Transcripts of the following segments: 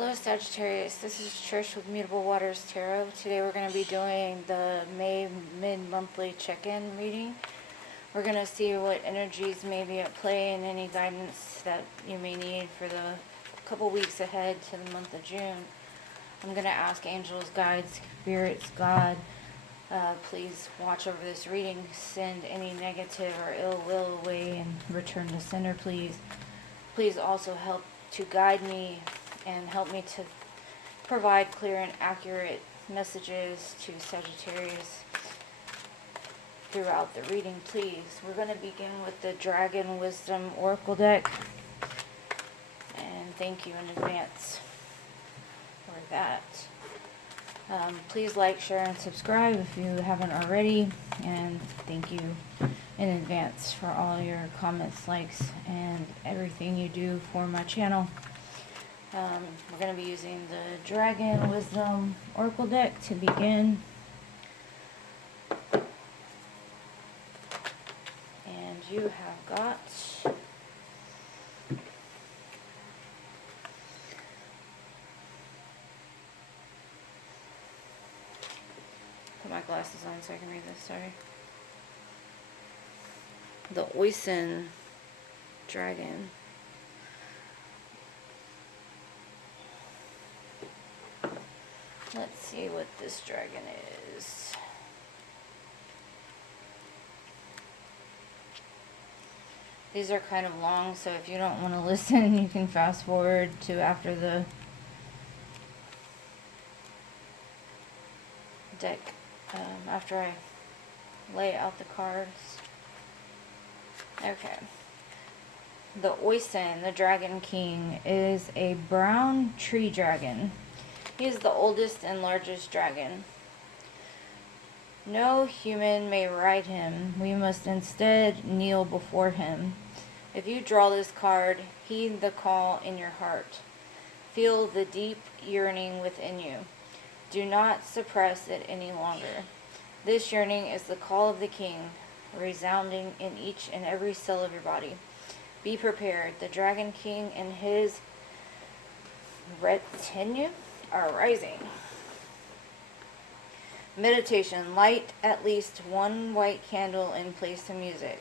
Hello Sagittarius, this is Trish with Mutable Waters Tarot. Today we're going to be doing the May mid-monthly check-in reading. We're going to see what energies may be at play and any guidance that you may need for the couple weeks ahead to the month of June. I'm going to ask angels, guides, spirits, God, please watch over this reading. Send any negative or ill will away and return to sender, please. Please also help to guide me and help me to provide clear and accurate messages to Sagittarius throughout the reading, please. We're going to begin with the Dragon Wisdom Oracle deck. And thank you in advance for that. Please like, share, and subscribe if you haven't already. And thank you in advance for all your comments, likes, and everything you do for my channel. We're going to be using the Dragon Wisdom Oracle deck to begin. And you have got put my glasses on so I can read this, sorry. The Oisin Dragon. Let's see what this dragon is. These are kind of long, so if you don't want to listen, you can fast forward to after the deck, after I lay out the cards. Okay. The Oisin, the Dragon King, is a brown tree dragon. He is the oldest and largest dragon. No human may ride him. We must instead kneel before him. If you draw this card, heed the call in your heart. Feel the deep yearning within you. Do not suppress it any longer. This yearning is the call of the king, resounding in each and every cell of your body. Be prepared. The Dragon King and his retinue are rising. Meditation. Light at least one white candle in place of music.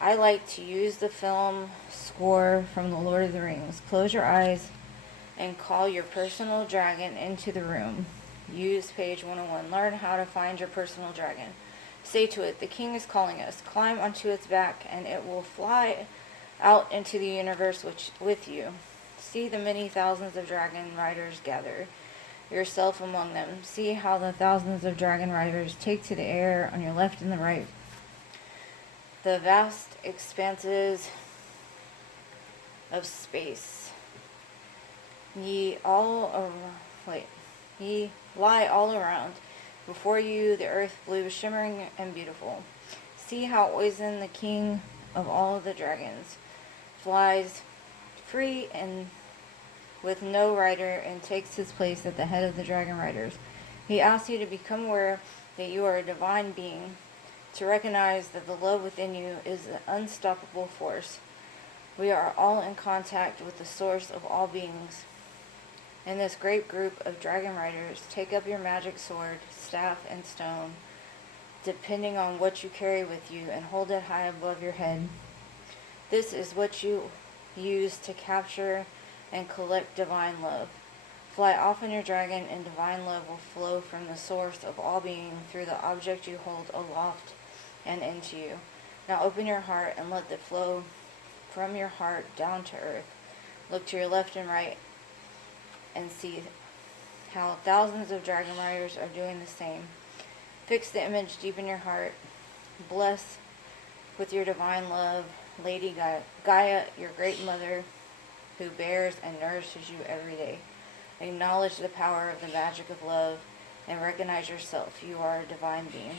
I like to use the film score from The Lord of the Rings. Close your eyes and call your personal dragon into the room. Use page 101. Learn how to find your personal dragon. Say to it, the king is calling us. Climb onto its back and it will fly out into the universe with you. See the many thousands of dragon riders gather, yourself among them. See how the thousands of dragon riders take to the air on your left and the right. The vast expanses of space. Ye lie all around. Before you, the earth blue, shimmering and beautiful. See how Oisin, the king of all the dragons, flies free and with no rider and takes his place at the head of the dragon riders. He asks you to become aware that you are a divine being, to recognize that the love within you is an unstoppable force. We are all in contact with the source of all beings. In this great group of dragon riders, take up your magic sword, staff, and stone, depending on what you carry with you, and hold it high above your head. This is what you use to capture and collect divine love. Fly off on your dragon, and divine love will flow from the source of all being through the object you hold aloft and into you. Now open your heart and let it flow from your heart down to earth. Look to your left and right and see how thousands of dragon riders are doing the same. Fix the image deep in your heart. Bless with your divine love Lady Gaia, your great mother, who bears and nourishes you every day. Acknowledge the power of the magic of love and recognize yourself. You are a divine being.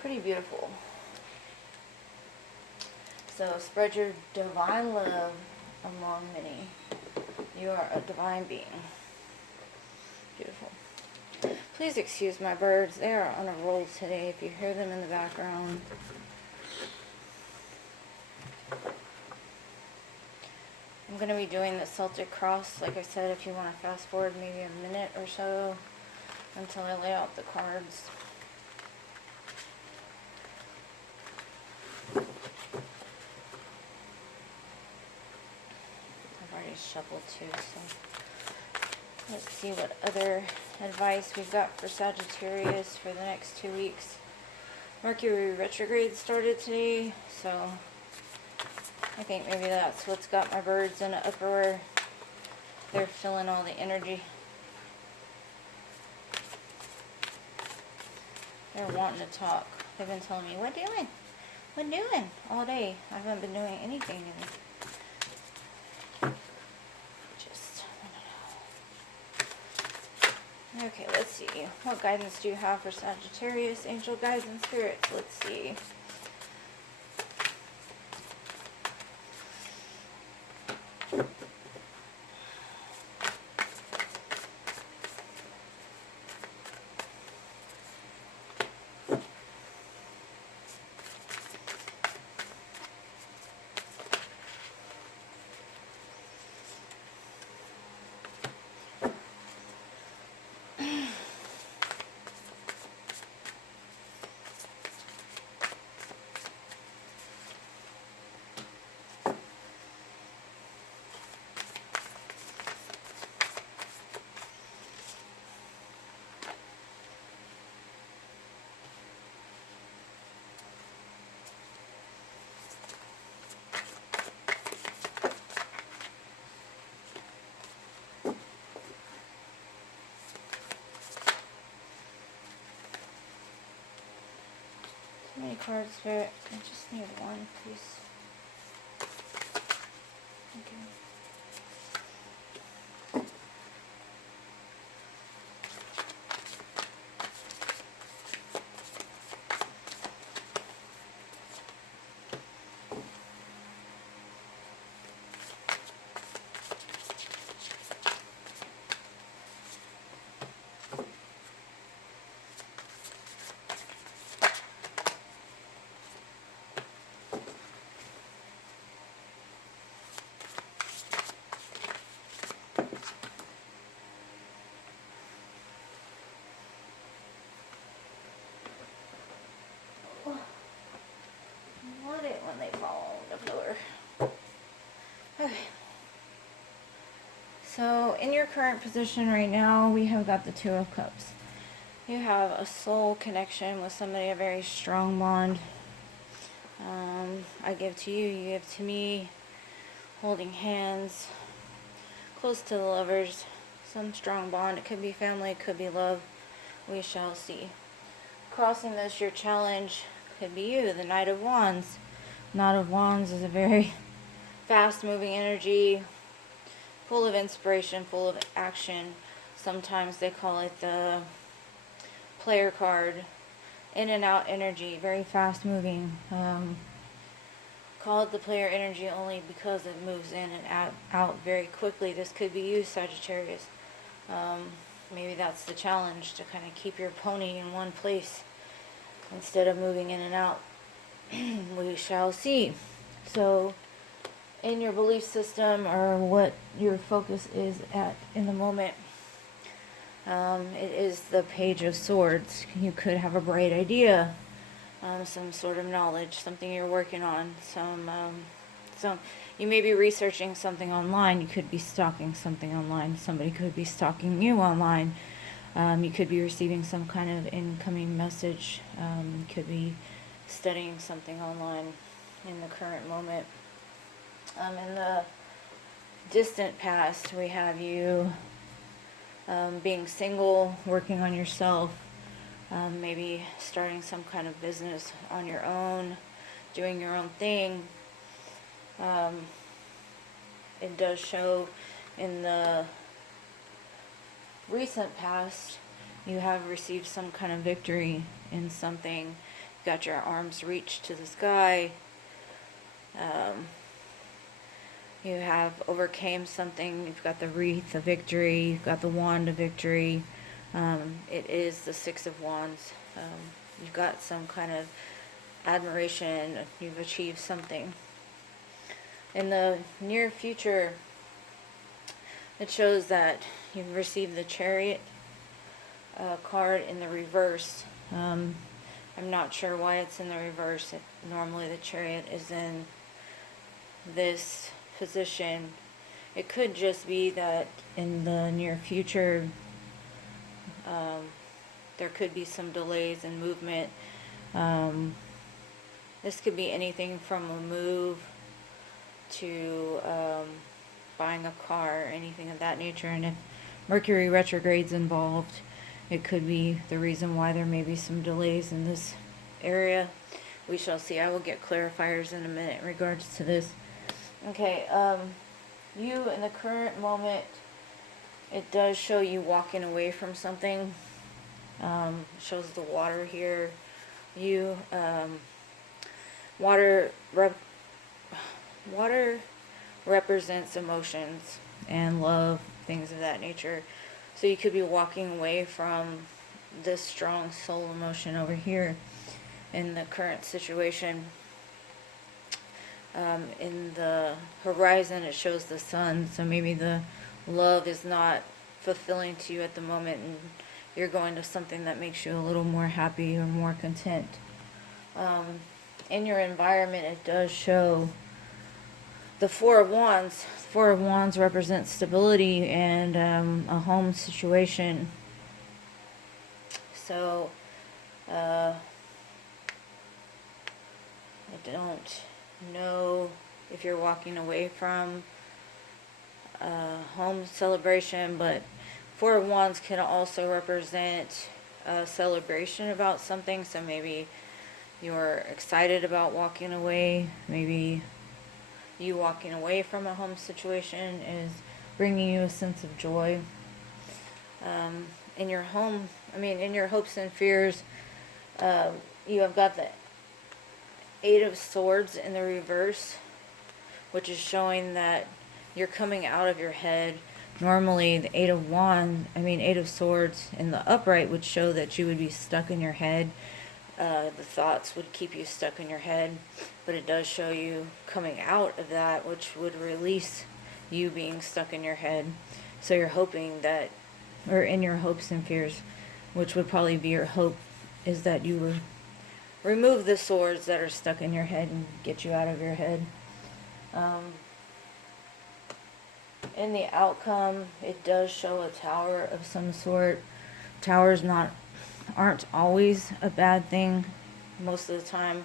Pretty beautiful. So spread your divine love among many. You are a divine being. Beautiful. Please excuse my birds. They are on a roll today if you hear them in the background. I'm going to be doing the Celtic cross, like I said, if you want to fast forward maybe a minute or so until I lay out the cards. I've already shuffled too, so let's see what other advice we've got for Sagittarius for the next 2 weeks. Mercury retrograde started today, so I think maybe that's what's got my birds in an uproar. They're feeling all the energy. They're wanting to talk. They've been telling me, what doing? What doing? All day. I haven't been doing anything. Just, okay, let's see. What guidance do you have for Sagittarius? Angel guides and spirits. Let's see. How many cards, Spirit? I just need one, please. Okay. Love it when they fall on the floor. Okay. So, in your current position right now, we have got the Two of Cups. You have a soul connection with somebody, a very strong bond. I give to you, you give to me, holding hands, close to the lovers, some strong bond. It could be family, it could be love. We shall see. Crossing this, your challenge could be you, the Knight of Wands. Knight of Wands is a very fast-moving energy, full of inspiration, full of action. Sometimes they call it the player card. In and out energy, very fast-moving. Call it the player energy only because it moves in and out very quickly. This could be you, Sagittarius. Maybe that's the challenge, to kind of keep your pony in one place instead of moving in and out. We shall see. So, in your belief system, or what your focus is at in the moment, it is the Page of Swords. You could have a bright idea, some sort of knowledge, something you're working on, you may be researching something online. You could be stalking something online. Somebody could be stalking you online. You could be receiving some kind of incoming message. You could be studying something online in the current moment. In the distant past, we have you being single, working on yourself, maybe starting some kind of business on your own, doing your own thing. It does show in the recent past you have received some kind of victory in something. You got your arms reached to the sky. You have overcame something. You've got the wreath of victory. You've got the wand of victory. It is the Six of Wands. You've got some kind of admiration. You've achieved something. In the near future, It shows that you've received the Chariot card in the reverse. I'm not sure why it's in the reverse. Normally the Chariot is in this position. It could just be that in the near future there could be some delays in movement. This could be anything from a move to buying a car, anything of that nature. And if Mercury retrograde's involved, it could be the reason why there may be some delays in this area. We shall see. I will get clarifiers in a minute in regards to this. Okay, you in the current moment, it does show you walking away from something. Shows the water here. You, water represents emotions and love, things of that nature. So you could be walking away from this strong soul emotion over here in the current situation. In the horizon it shows the sun, so maybe the love is not fulfilling to you at the moment and you're going to something that makes you a little more happy or more content. In your environment it does show the Four of Wands. The Four of Wands represents stability and a home situation. So I don't know if you're walking away from a home celebration, but Four of Wands can also represent a celebration about something. So maybe you're excited about walking away. Maybe you walking away from a home situation is bringing you a sense of joy. In your home, in your hopes and fears, you have got the Eight of Swords in the reverse, which is showing that you're coming out of your head. Normally the Eight of Swords in the upright would show that you would be stuck in your head. The thoughts would keep you stuck in your head, but it does show you coming out of that, which would release you being stuck in your head. So you're hoping that, or in your hopes and fears, which would probably be your hope, is that you would remove the swords that are stuck in your head and get you out of your head. In the outcome, it does show a tower of some sort. Towers aren't always a bad thing. Most of the time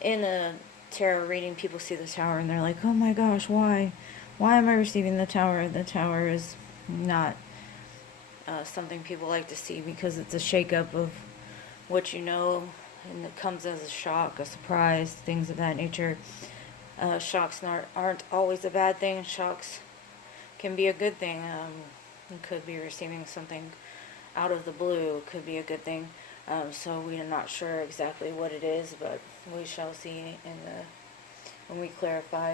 in a tarot reading, people see the tower and they're like, oh my gosh, why am I receiving the tower? The tower is not something people like to see, because it's a shakeup of what you know, and it comes as a shock, a surprise, things of that nature. Shocks aren't always a bad thing. Shocks can be a good thing. You could be receiving something out of the blue, could be a good thing. So we are not sure exactly what it is, but we shall see when we clarify.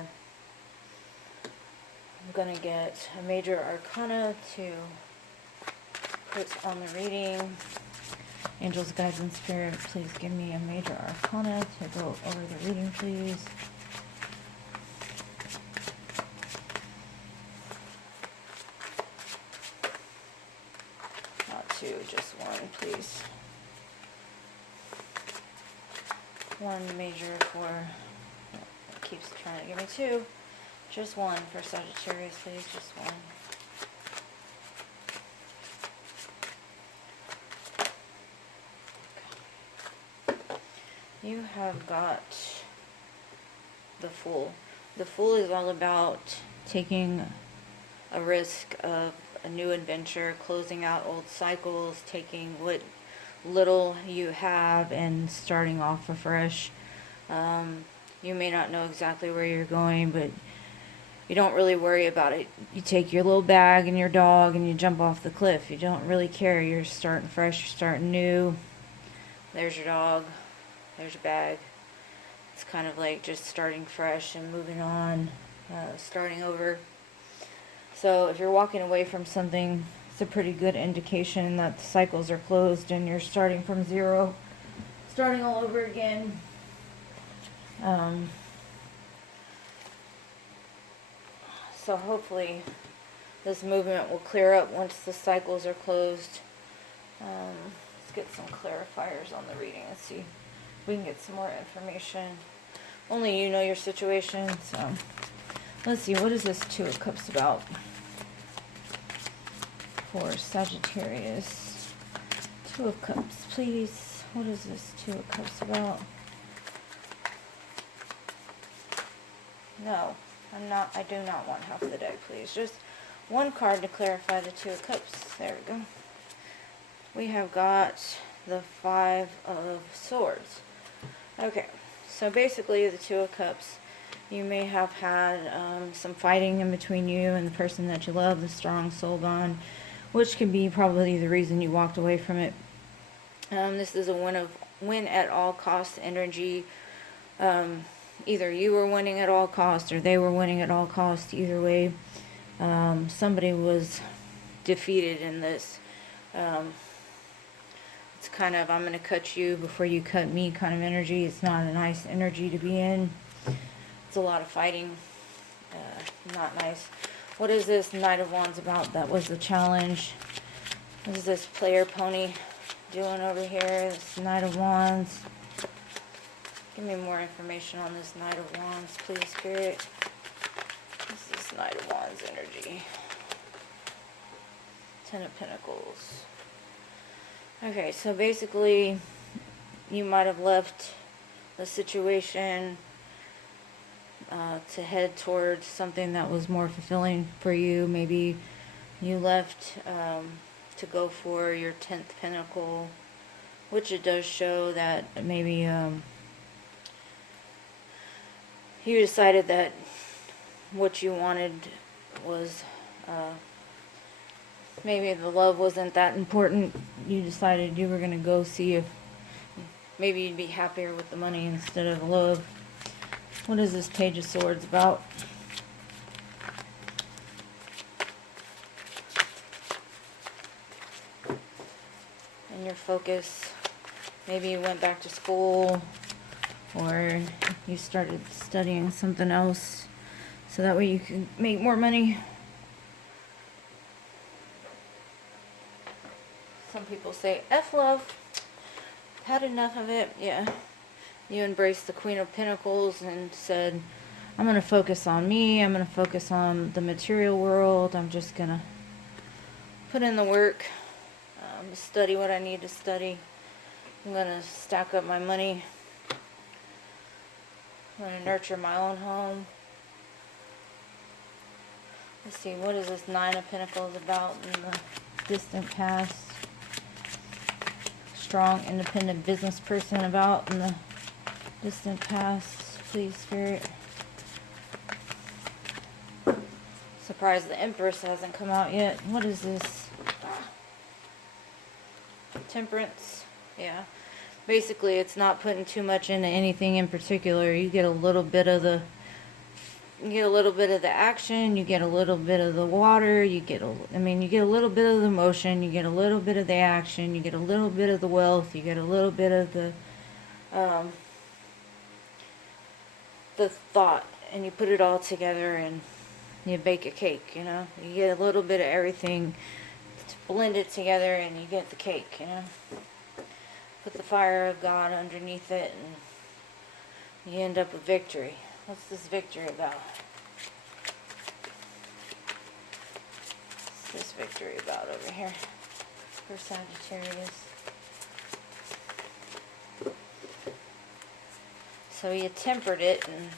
I'm going to get a major arcana to put on the reading. Angels, guides, and spirit, please give me a major arcana to go over the reading, please. Not two, just one, please. One major for, it keeps trying to give me two. Just one for Sagittarius, please, just one. You have got the Fool. The Fool is all about taking a risk of a new adventure, closing out old cycles, taking what little you have and starting off afresh. You may not know exactly where you're going, but you don't really worry about it. You take your little bag and your dog and you jump off the cliff. You don't really care. You're starting fresh, you're starting new. There's your dog. There's your bag. It's kind of like just starting fresh and moving on, starting over. So if you're walking away from something, it's a pretty good indication that the cycles are closed and you're starting from zero, starting all over again. So hopefully This movement will clear up once the cycles are closed. Let's get some clarifiers on the reading and see if we can get some more information. Only you know your situation, so let's see, what is this Two of Cups about for Sagittarius? Two of Cups, please. What is this Two of Cups about? No, I do not want half the deck, please. Just one card to clarify the Two of Cups. There we go. We have got the Five of Swords. Okay, so basically the Two of Cups, you may have had some fighting in between you and the person that you love, the strong soul bond, which can be probably the reason you walked away from it. This is a win at all cost energy. Either you were winning at all costs or they were winning at all costs. Either way, somebody was defeated in this. It's kind of, I'm going to cut you before you cut me kind of energy. It's not a nice energy to be in. It's a lot of fighting. Not nice. What is this Knight of Wands about? That was the challenge. What is this player pony doing over here? This Knight of Wands. Give me more information on this Knight of Wands, please, Spirit. What's this Knight of Wands energy? Ten of Pentacles. Okay, so basically, you might have left the situation to head towards something that was more fulfilling for you. Maybe you left to go for your 10th Pentacle, which it does show that maybe you decided that what you wanted was maybe the love wasn't that important. You decided you were going to go see if maybe you'd be happier with the money instead of the love. What is this Page of Swords about? And your focus. Maybe you went back to school or you started studying something else so that way you can make more money. Some people say, F love, had enough of it. Yeah, you embraced the Queen of Pentacles and said, I'm going to focus on me, I'm going to focus on the material world, I'm just going to put in the work, study what I need to study, I'm going to stack up my money, I'm going to nurture my own home. Let's see, what is this Nine of Pentacles about in the distant past? Strong, independent business person about in the distant past, please, Spirit. Surprised the Empress hasn't come out yet. What is this? Temperance. Yeah. Basically, it's not putting too much into anything in particular. You get a little bit of the action, you get a little bit of the water, you get a little bit of the motion, you get a little bit of the action, you get a little bit of the wealth, you get a little bit of the thought, and you put it all together and you bake a cake, you know? You get a little bit of everything, blend it together and you get the cake, you know? Put the fire of God underneath it and you end up with victory. What's this victory about? What's this victory about over here for Sagittarius? So you tempered it, and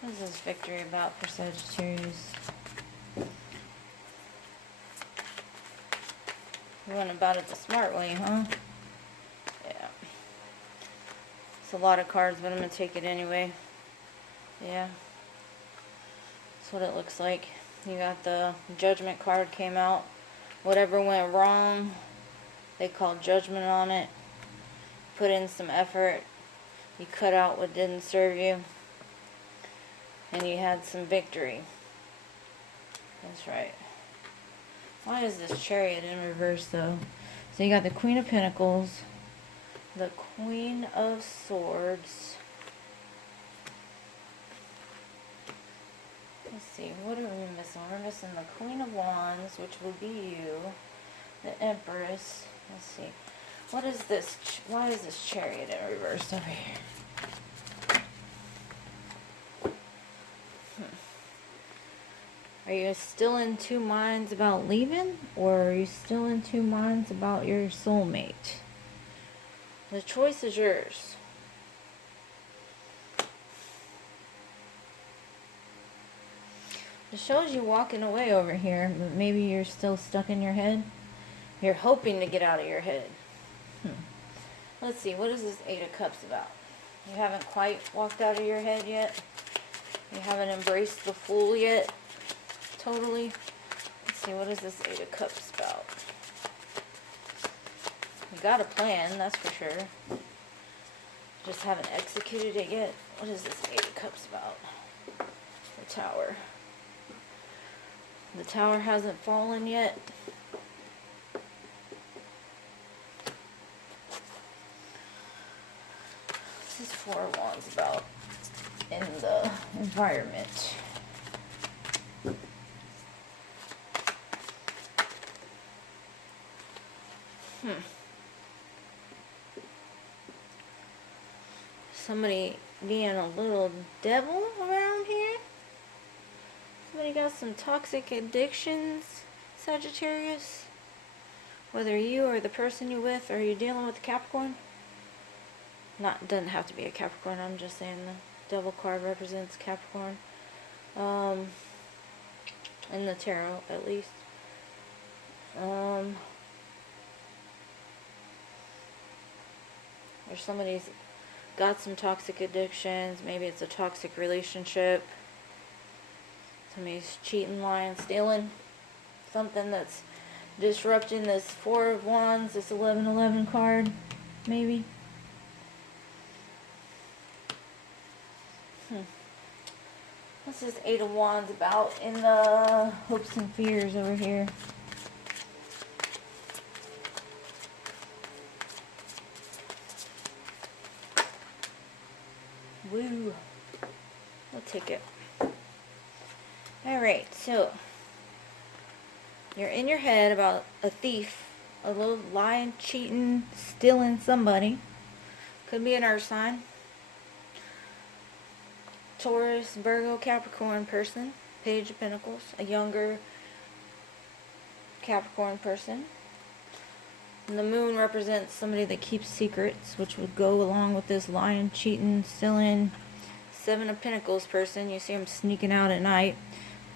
what is this victory about for Sagittarius? You went about it the smart way, huh? Yeah. It's a lot of cards, but I'm going to take it anyway. Yeah. That's what it looks like. You got the Judgment card came out. Whatever went wrong, they called judgment on it. Put in some effort. You cut out what didn't serve you. And you had some victory. That's right. Why is this Chariot in reverse, though? So you got the Queen of Pentacles, the Queen of Swords, see, what are we missing? We're missing the Queen of Wands, which would be you. The Empress. Let's see. What is this? Why is this Chariot in reverse over here? Are you still in two minds about leaving? Or are you still in two minds about your soulmate? The choice is yours. It shows you walking away over here, but maybe you're still stuck in your head. You're hoping to get out of your head. Let's see, what is this Eight of Cups about? You haven't quite walked out of your head yet. You haven't embraced the Fool yet. Totally. Let's see, what is this Eight of Cups about? You got a plan, that's for sure. Just haven't executed it yet. What is this Eight of Cups about? The Tower. The Tower hasn't fallen yet. This is Four of Wands about in the environment. Somebody being a little devil around here. Somebody got some toxic addictions, Sagittarius. Whether you or the person you're with, are you dealing with a Capricorn? Doesn't have to be a Capricorn, I'm just saying the Devil card represents Capricorn. In the tarot, at least. Or somebody's got some toxic addictions. Maybe it's a toxic relationship. Somebody's cheating, lying, stealing. Something that's disrupting this Four of Wands, this 1111 card, maybe. What's this Eight of Wands about in the hopes and fears over here? Woo. I'll take it. Alright, so you're in your head about a thief, a little lying, cheating, stealing somebody. Could be an earth sign. Taurus, Virgo, Capricorn person. Page of Pentacles. A younger Capricorn person. And the moon represents somebody that keeps secrets, which would go along with this lying, cheating, stealing. Seven of Pentacles person. You see them sneaking out at night,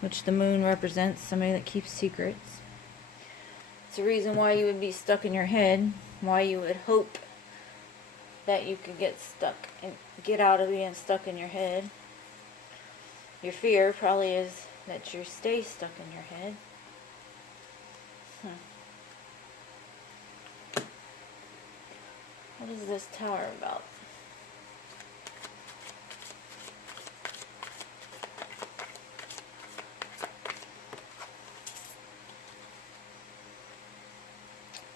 which the moon represents somebody that keeps secrets. It's the reason why you would be stuck in your head, why you would hope that you could get stuck and get out of being stuck in your head. Your fear probably is that you stay stuck in your head. What is this Tower about?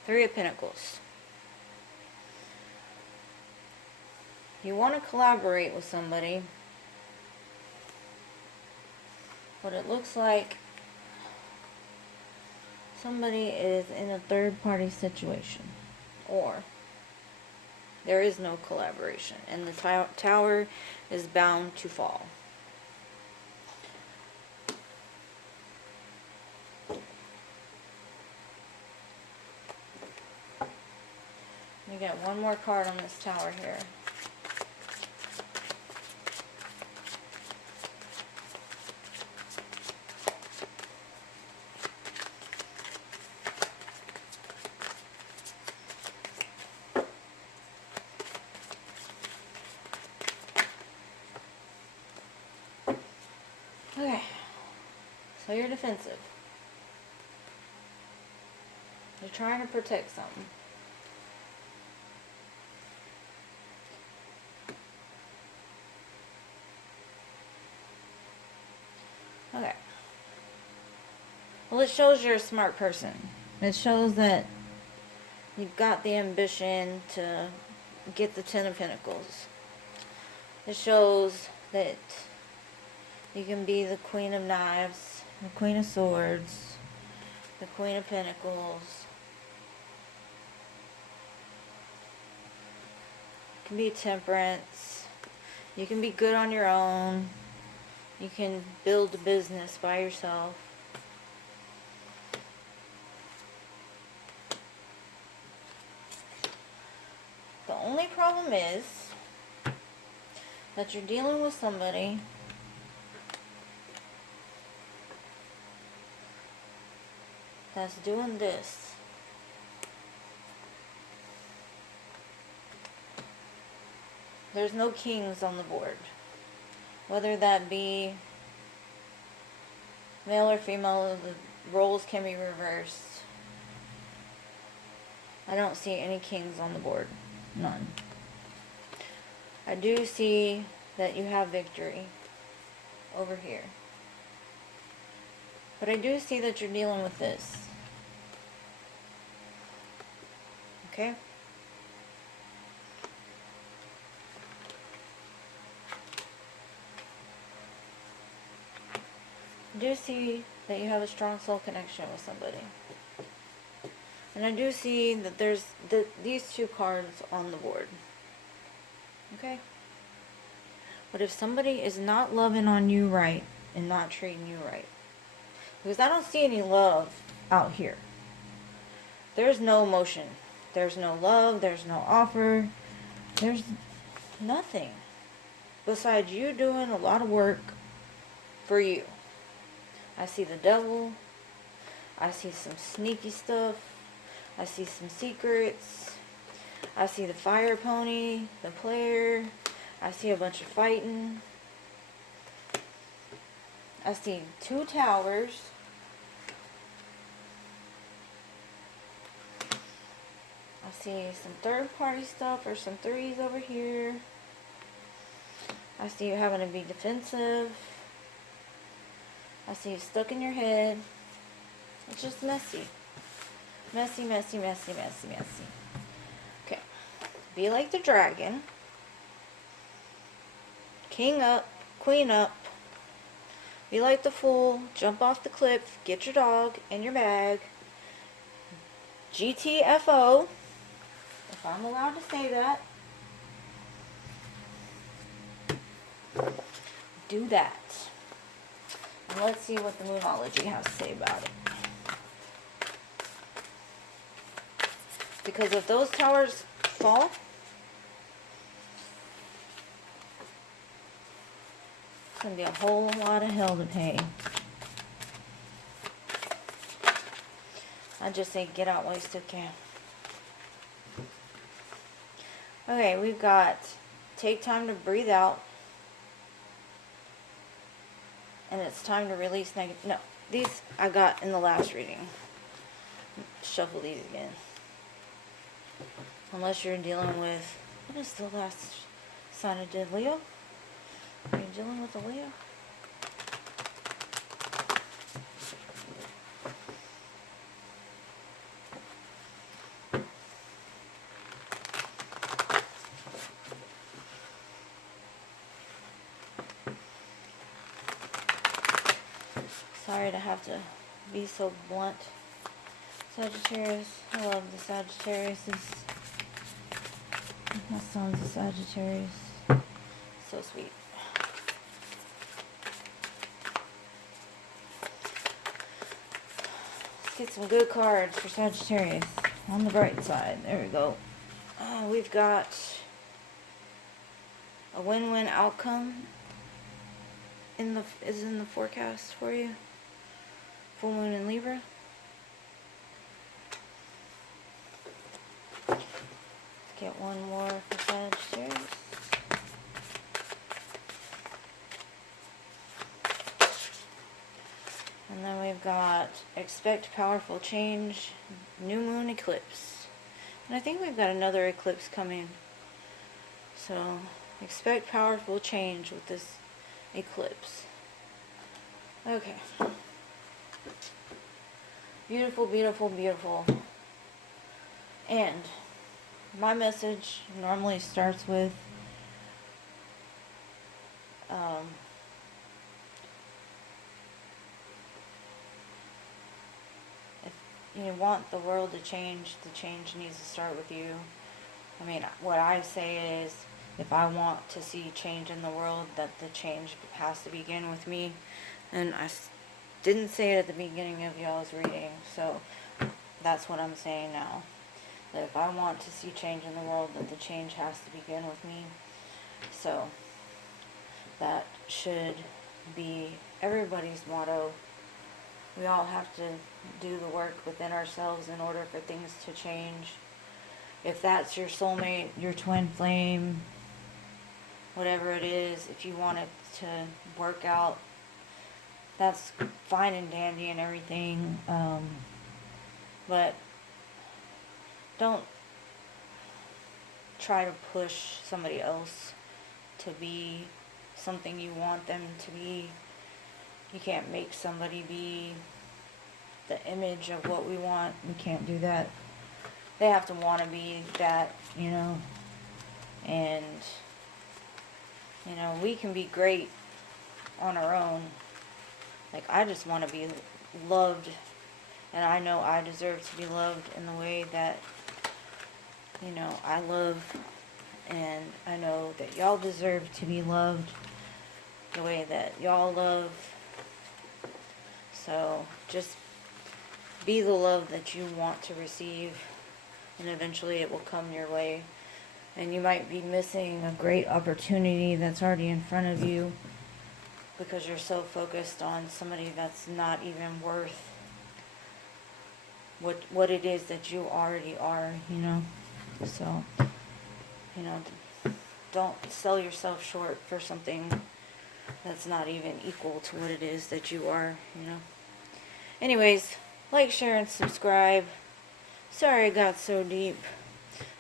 Three of Pentacles. You want to collaborate with somebody, but it looks like somebody is in a third-party situation, or there is no collaboration, and the tower is bound to fall. We got one more card on this tower here. Okay, so you're defensive. You're trying to protect something. Okay. Well, it shows you're a smart person. It shows that you've got the ambition to get the Ten of Pentacles. It shows that You can be the Queen of Knives, the Queen of Swords, the Queen of Pentacles. You can be Temperance. You can be good on your own. You can build a business by yourself. The only problem is that you're dealing with somebody that's doing this. There's no kings on the board. Whether that be male or female, the roles can be reversed. I don't see any kings on the board. None. I do see that you have victory over here. But I do see that you're dealing with this. Okay? I do see that you have a strong soul connection with somebody. And I do see that there's these two cards on the board. Okay? But if somebody is not loving on you right and not treating you right, because I don't see any love out here. There's no emotion. There's no love. There's no offer. There's nothing besides you doing a lot of work for you. I see the devil. I see some sneaky stuff. I see some secrets. I see the fire pony, the player. I see a bunch of fighting. I see 2 towers. I see some third-party stuff or some threes over here. I see you having to be defensive. I see you stuck in your head. It's just messy. Messy, messy, messy, messy, messy. Okay. Be like the dragon. King up, queen up. Be like the fool. Jump off the cliff. Get your dog in your bag. GTFO. If I'm allowed to say that. Do that. And let's see what the Moonology has to say about it. Because if those towers fall, it's going to be a whole lot of hell to pay. I just say get out while you still can. Okay, we've got take time to breathe out. And it's time to release negative. No, these I got in the last reading. Shuffle these again. Unless you're dealing with, what is the last sign I did? Leo? Are you dealing with a Leo? Sorry to have to be so blunt. Sagittarius, I love the Sagittarius. My son's a Sagittarius. So sweet. Let's get some good cards for Sagittarius. On the bright side. There we go. We've got a win-win outcome is in the forecast for you. Full moon in Libra. Let's get one more for Sagittarius. And then we've got expect powerful change, new moon eclipse. And I think we've got another eclipse coming. So expect powerful change with this eclipse. Okay. Beautiful, beautiful, beautiful. And my message normally starts with you want the world to change, the change needs to start with you. I mean, what I say is, if I want to see change in the world, that the change has to begin with me. And didn't say it at the beginning of y'all's reading, so that's what I'm saying now. That if I want to see change in the world, that the change has to begin with me. So that should be everybody's motto. We all have to do the work within ourselves in order for things to change. If that's your soulmate, your twin flame, whatever it is, if you want it to work out, that's fine and dandy and everything. But don't try to push somebody else to be something you want them to be. You can't make somebody be the image of what we want. We can't do that. They have to want to be that, you know. And, you know, we can be great on our own. Like, I just want to be loved. And I know I deserve to be loved in the way that, you know, I love. And I know that y'all deserve to be loved the way that y'all love. So just be the love that you want to receive, and eventually it will come your way. And you might be missing a great opportunity that's already in front of you because you're so focused on somebody that's not even worth what it is that you already are, you know. So, you know, don't sell yourself short for something that's not even equal to what it is that you are, you know. Anyways, like, share, and subscribe. Sorry I got so deep.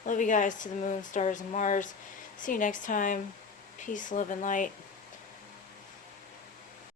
Love you guys to the moon, stars, and Mars. See you next time. Peace, love, and light.